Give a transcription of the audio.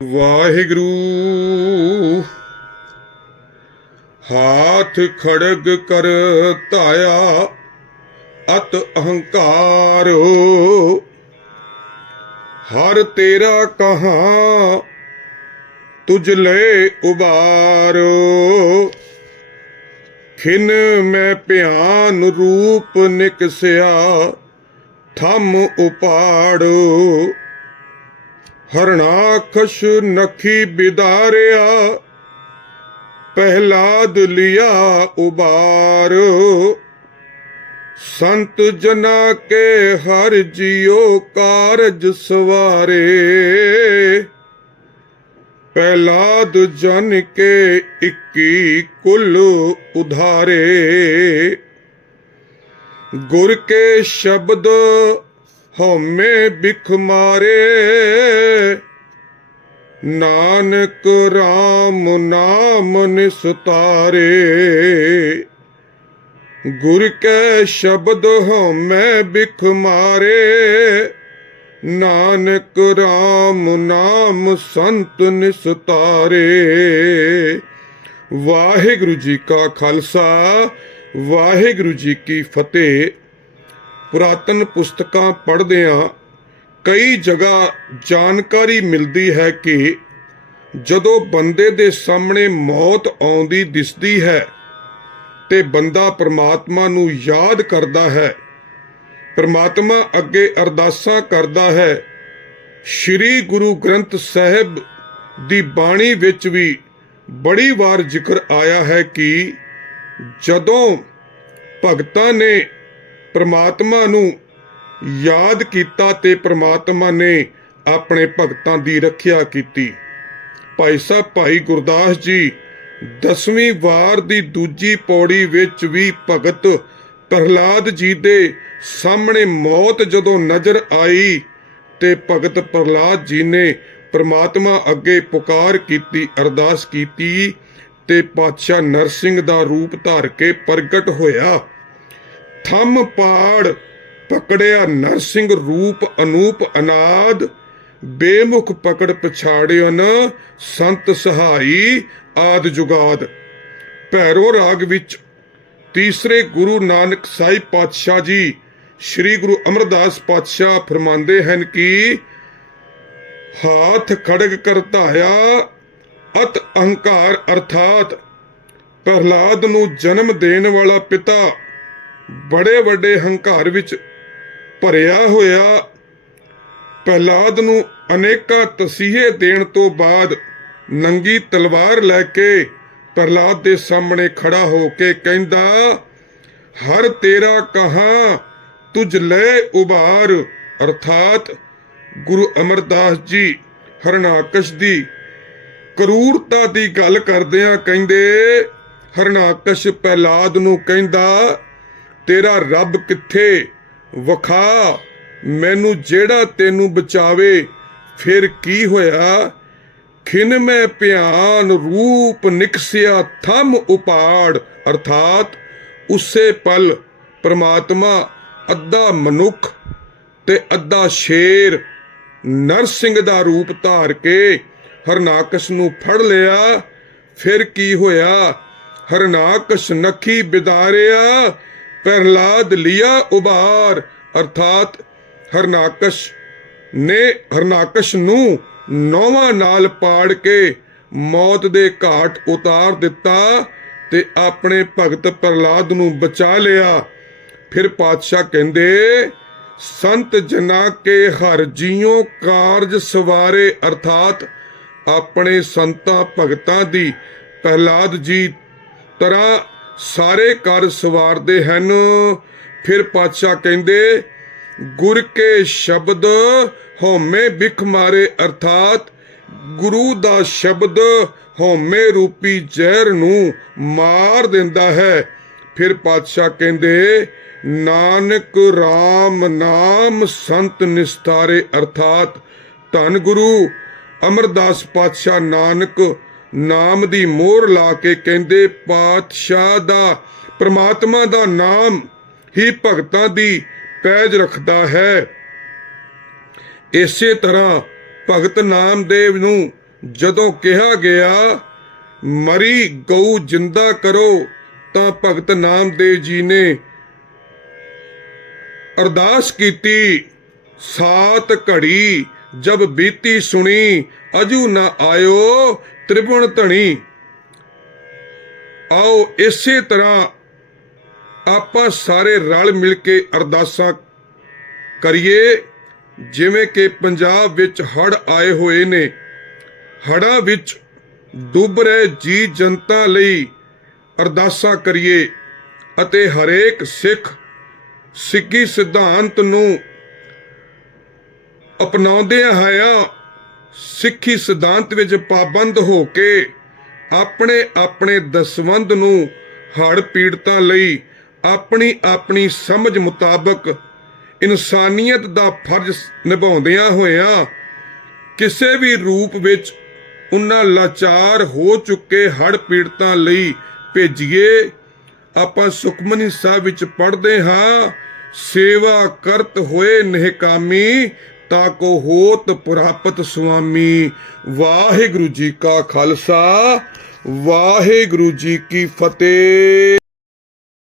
ਵਾਹਿਗੁਰੂ, ਹਾਥ ਖੜਗ ਕਰ ਧਾਇਆ, ਅਤ ਅਹੰਕਾਰ ਹਰ ਤੇਰਾ ਕਹਾ, ਤੁਝ ਲੈ ਉਬਾਰੋ ਖਿਨ ਮੈਂ ਭਿਆਨ ਰੂਪ ਨਿਕਸਿਆ, ਥਮ ਉਪਾੜੋ ਹਰਣਾਖਸ਼ ਨਖੀ ਬਿਦਾਰਿਆ ਪਹਿਲਾਦ ਲਿਆ ਉਬਾਰ। ਸੰਤ ਜਨਾ ਕੇ ਹਰ ਜਿਉ ਕਾਰਜ ਸਵਾਰੇ ਪਹਿਲਾਦ ਜਨ ਕੇ ਇੱਕੀ ਕੁਲ ਉਧਾਰੇ। ਗੁਰ ਕੇ ਸ਼ਬਦ ਹਉਮੈ ਬਿਖ ਮਾਰੇ। ਨਾਨਕ RAM ਨਾਮ ਨਿਸਤਾਰੇ। ਗੁਰ ਕੈ ਸ਼ਬਦ ਹਉਮੈ ਬਿਖ ਮਾਰੇ। ਨਾਨਕ RAM ਨਾਮ ਸੰਤ ਨਿਸਤਾਰੇ। ਵਾਹਿਗੁਰੂ ਜੀ ਕਾ ਖਾਲਸਾ, ਵਾਹਿਗੁਰੂ ਜੀ ਕੀ ਫਤਿਹ। ਪੁਰਾਤਨ ਪੁਸਤਕਾਂ ਪੜ੍ਹਦਿਆਂ ਕਈ ਜਗ੍ਹਾ ਜਾਣਕਾਰੀ ਮਿਲਦੀ ਹੈ ਕਿ ਜਦੋਂ ਬੰਦੇ ਦੇ ਸਾਹਮਣੇ ਮੌਤ ਆਉਂਦੀ ਦਿਸਦੀ ਹੈ ਤੇ ਬੰਦਾ ਪ੍ਰਮਾਤਮਾ ਨੂੰ ਯਾਦ ਕਰਦਾ ਹੈ, ਪ੍ਰਮਾਤਮਾ ਅੱਗੇ ਅਰਦਾਸਾਂ ਕਰਦਾ ਹੈ, ਸ੍ਰੀ ਗੁਰੂ ਗ੍ਰੰਥ ਸਾਹਿਬ ਦੀ ਬਾਣੀ ਵਿੱਚ ਵੀ ਬੜੀ ਵਾਰ ਜ਼ਿਕਰ ਆਇਆ ਹੈ ਕਿ ਜਦੋਂ ਭਗਤਾਂ ਨੇ ਪ੍ਰਮਾਤਮਾ ਨੂੰ ਯਾਦ ਕੀਤਾ ਤੇ ਪ੍ਰਮਾਤਮਾ ਨੇ ਆਪਣੇ ਭਗਤਾਂ ਦੀ ਰੱਖਿਆ ਕੀਤੀ। ਭਾਈ ਸਾਹਿਬ, ਭਾਈ ਗੁਰਦਾਸ ਜੀ, ਦਸਵੀਂ ਵਾਰ ਦੀ ਦੂਜੀ ਪੌੜੀ ਵਿੱਚ ਵੀ ਭਗਤ ਪ੍ਰਹਲਾਦ ਜੀ ਦੇ ਸਾਹਮਣੇ ਮੌਤ ਜਦੋਂ ਨਜ਼ਰ ਆਈ ਤੇ ਭਗਤ ਪ੍ਰਹਲਾਦ ਜੀ ਨੇ ਪ੍ਰਮਾਤਮਾ ਅੱਗੇ ਪੁਕਾਰ ਕੀਤੀ, ਅਰਦਾਸ ਕੀਤੀ ਤੇ ਪਾਤਸ਼ਾਹ ਨਰਸਿੰਘ ਦਾ ਰੂਪ ਧਾਰ ਕੇ ਪ੍ਰਗਟ ਹੋਇਆ। ਥੰਮ ਪਾੜ ਪਕੜਿਆ ਨਰਸਿੰਘ ਰੂਪ ਅਨੂਪ ਅਨਾਦ, ਬੇਮੁਖ ਪਕੜ ਪਛਾੜਿਓ ਨ ਸੰਤ ਸਹਾਈ ਆਦ ਜੁਗਾਦ। ਭੈਰੋ ਰਾਗ ਵਿੱਚ ਤੀਸਰੇ ਗੁਰੂ ਨਾਨਕ ਸਾਹਿਬ ਪਾਤਸ਼ਾਹ ਜੀ ਸ੍ਰੀ ਗੁਰੂ ਅਮਰਦਾਸ ਪਾਤਸ਼ਾਹ ਫਰਮਾਉਂਦੇ ਹਨ ਕਿ ਹਾਥ ਖੜਗ ਕਰ ਅਤ ਅਹੰਕਾਰ ਅਰਥਾਤ, ਪ੍ਰਹਲਾਦ ਨੂੰ ਜਨਮ ਦੇਣ ਵਾਲਾ ਪਿਤਾ ਬੜੇ ਵੱਡੇ ਹੰਕਾਰ ਵਿੱਚ ਭਰਿਆ ਹੋਇਆ ਪ੍ਰਹਲਾਦ ਨੂੰ ਅਨੇਕਾਂ ਤਸੀਹੇ ਦੇਣ ਤੋਂ ਬਾਅਦ ਨੰਗੀ ਤਲਵਾਰ ਲੈ ਕੇ ਪ੍ਰਹਲਾਦ ਦੇ ਸਾਹਮਣੇ ਖੜਾ ਹੋ ਕੇ ਕਹਿੰਦਾ, ਹਰ ਤੇਰਾ ਕਹਾ, ਤੁਝ ਲੈ ਉਬਾਰ। ਅਰਥਾਤ ਗੁਰੂ ਅਮਰਦਾਸ ਜੀ ਹਰਨਾਕਸ਼ ਦੀ ਕਰੂਰਤਾ ਦੀ ਗੱਲ ਕਰਦਿਆਂ ਕਹਿੰਦੇ, ਹਰਨਾਕਸ਼ ਪ੍ਰਹਲਾਦ ਨੂੰ ਕਹਿੰਦਾ ਤੇਰਾ ਰੱਬ ਕਿੱਥੇ? ਵਖਾ, ਮੈਨੂੰ ਜਿਹੜਾ ਤੈਨੂੰ ਬਚਾਵੇ, ਫਿਰ ਕੀ ਹੋਇਆ? ਖਿਨ ਮੈਂ ਭਿਆਨ ਰੂਪ ਨਿਕਸਿਆ ਥੰਮ ਉਪਾੜ, ਅਰਥਾਤ ਉਸੇ ਪਲ ਪ੍ਰਮਾਤਮਾ ਅੱਧਾ ਮਨੁੱਖ ਤੇ ਅੱਧਾ ਸ਼ੇਰ ਨਰਸਿੰਘ ਦਾ ਰੂਪ ਧਾਰ ਕੇ ਹਰਨਾਕਸ਼ ਨੂੰ ਫੜ ਲਿਆ। ਫਿਰ ਕੀ ਹੋਇਆ? ਹਰਨਾਕਸ਼ ਨਖੀ ਬਿਦਾਰਿਆ ਪ੍ਰਹਲਾਦ ਲਿਆ ਉਬਾਰ ਅਰਥਾਤ ਹਰਨਾਕਸ਼ ਨੇ ਹਰਨਾਕਸ਼ ਨੂੰ ਨੌਵਾਂ ਨਾਲ ਪਾੜ ਕੇ ਮੌਤ ਦੇ ਘਾਟ ਉਤਾਰ ਦਿੱਤਾ ਤੇ ਆਪਣੇ ਭਗਤ ਪ੍ਰਹਲਾਦ ਨੂੰ ਬਚਾ ਲਿਆ। ਫਿਰ ਪਾਤਸ਼ਾਹ ਕਹਿੰਦੇ, ਸੰਤ ਜਨਾ ਕੇ ਹਰ ਜੀਉ ਕਾਰਜ ਸਵਾਰੇ, ਅਰਥਾਤ ਆਪਣੇ ਸੰਤਾਂ ਭਗਤਾਂ ਦੀ ਪ੍ਰਹਲਾਦ ਜੀ ਤਰ੍ਹਾਂ ਸਾਰੇ ਕਰ ਸਵਾਰਦੇ ਹਨ। ਫਿਰ ਪਾਤਸ਼ਾਹ ਕਹਿੰਦੇ, ਗੁਰ ਕੇ ਸ਼ਬਦ ਹਉਮੈ ਬਿਖ ਮਾਰੇ ਅਰਥਾਤ, ਗੁਰੂ ਦਾ ਸ਼ਬਦ ਹਉਮੈ ਰੂਪੀ ਜ਼ਹਿਰ ਨੂੰ ਮਾਰ ਦਿੰਦਾ ਹੈ। ਫਿਰ ਪਾਤਸ਼ਾਹ ਕਹਿੰਦੇ, ਨਾਨਕ RAM ਨਾਮ ਸੰਤ ਨਿਸਤਾਰੇ ਅਰਥਾਤ ਧੰਨ ਗੁਰੂ, ਅਮਰਦਾਸ ਪਾਤਸ਼ਾਹ ਨਾਨਕ ਨਾਮ ਦੀ ਮੋਹਰ ਲਾ ਕੇ ਕਹਿੰਦੇ, ਪਾਤਸ਼ਾਹ ਦਾ, ਪ੍ਰਮਾਤਮਾ ਦਾ ਨਾਮ ਹੀ ਭਗਤਾਂ ਦੀ ਪੈਜ ਰੱਖਦਾ ਹੈ। ਇਸੇ ਤਰ੍ਹਾਂ ਭਗਤ ਨਾਮਦੇਵ ਨੂੰ ਜਦੋਂ ਕਿਹਾ ਗਿਆ, ਮਰੀ ਗਊ ਜਿੰਦਾ ਕਰੋ, ਤਾਂ ਭਗਤ ਨਾਮਦੇਵ ਜੀ ਨੇ ਅਰਦਾਸ ਕੀਤੀ, ਸਾਤ ਘੜੀ ਜਬ ਬੀਤੀ ਸੁਣੀ, ਅਜੂ ਨਾ ਆਇਓ ਤ੍ਰਿਭੁਵਨ ਧਣੀ। ਆਓ ਇਸੇ ਤਰ੍ਹਾਂ ਆਪਾਂ ਸਾਰੇ ਰਲ ਮਿਲ ਕੇ ਅਰਦਾਸਾਂ ਕਰੀਏ। ਜਿਵੇਂ ਕਿ ਪੰਜਾਬ ਵਿੱਚ ਹੜ ਆਏ ਹੋਏ ਨੇ। ਹੜਾਂ ਵਿੱਚ ਡੁੱਬ ਰਹੇ ਜੀ ਜਨਤਾ ਲਈ ਅਰਦਾਸਾਂ ਕਰੀਏ ਅਤੇ ਹਰੇਕ ਸਿੱਖ ਸਿੱਖੀ ਸਿਧਾਂਤ ਨੂੰ ਅਪਣਾਉਂਦਿਆਂ ਹੋਇਆਂ ਸਿੱਖੀ ਸਿਧਾਂਤ ਵਿੱਚ ਪਾਬੰਦ ਹੋ ਕੇ ਆਪਣੇ ਆਪਣੇ ਦਸਵੰਦ ਨੂੰ ਹੜ੍ਹ ਪੀੜਤਾਂ ਲਈ ਆਪਣੀ ਆਪਣੀ ਸਮਝ ਮੁਤਾਬਕ ਇਨਸਾਨੀਅਤ ਦਾ ਫਰਜ਼ ਨਿਭਾਉਂਦਿਆਂ ਹੋਇਆਂ ਕਿਸੇ ਵੀ ਰੂਪ ਵਿੱਚ ਉਹਨਾਂ ਲਾਚਾਰ ਹੋ ਚੁੱਕੇ ਹੜ ਪੀੜਤਾਂ ਲਈ ਭੇਜੀਏ। ਆਪਾਂ ਸੁਖਮਨੀ ਸਾਹਿਬ ਵਿੱਚ ਪੜ੍ਹਦੇ ਹਾਂ, ਸੇਵਾ ਕਰਤ ਹੋਏ ਨਿਹਕਾਮੀ ਤਾ ਕੋ ਹੋਤ ਪ੍ਰਾਪਤ ਸੁਆਮੀ ਵਾਹਿਗੁਰੂ ਜੀ ਕਾ ਖਾਲਸਾ ਵਾਹਿਗੁਰੂ ਜੀ ਕੀ ਫਤਿਹ।